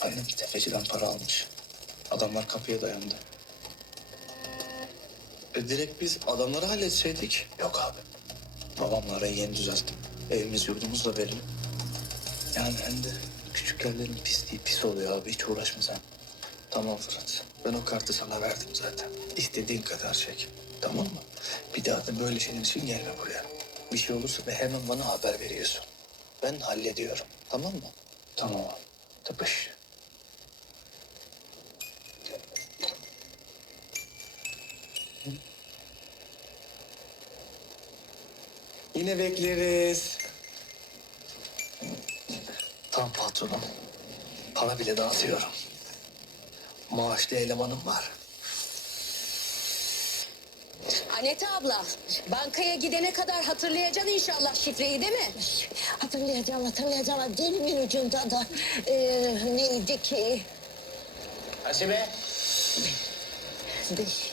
Annem tefeciden para almış. Adamlar kapıya dayandı. E direkt biz adamları halletseydik. Yok abi. Babamla arayı yeni düzelttim. Evimiz yurdumuz da belli. Yani hem de küçük yerlerin pisliği pis oluyor abi. Hiç uğraşma sen. Tamam Fırat. Ben o kartı sana verdim zaten. İstediğin kadar çek. Tamam mı? Bir daha da böyle şeyler için gelme buraya. Bir şey olursa da hemen bana haber veriyorsun. Ben hallediyorum. Tamam mı? Tamam abi. Tıpış. Yine bekleriz. Tam patronum. Para bile dağıtıyorum. Maaşlı elemanım var. Anete abla, bankaya gidene kadar hatırlayacaksın inşallah şifreyi değil mi? Hatırlayacağım, hatırlayacağım. Dilimin ucunda da e, neydi ki? Hasibe. Beş.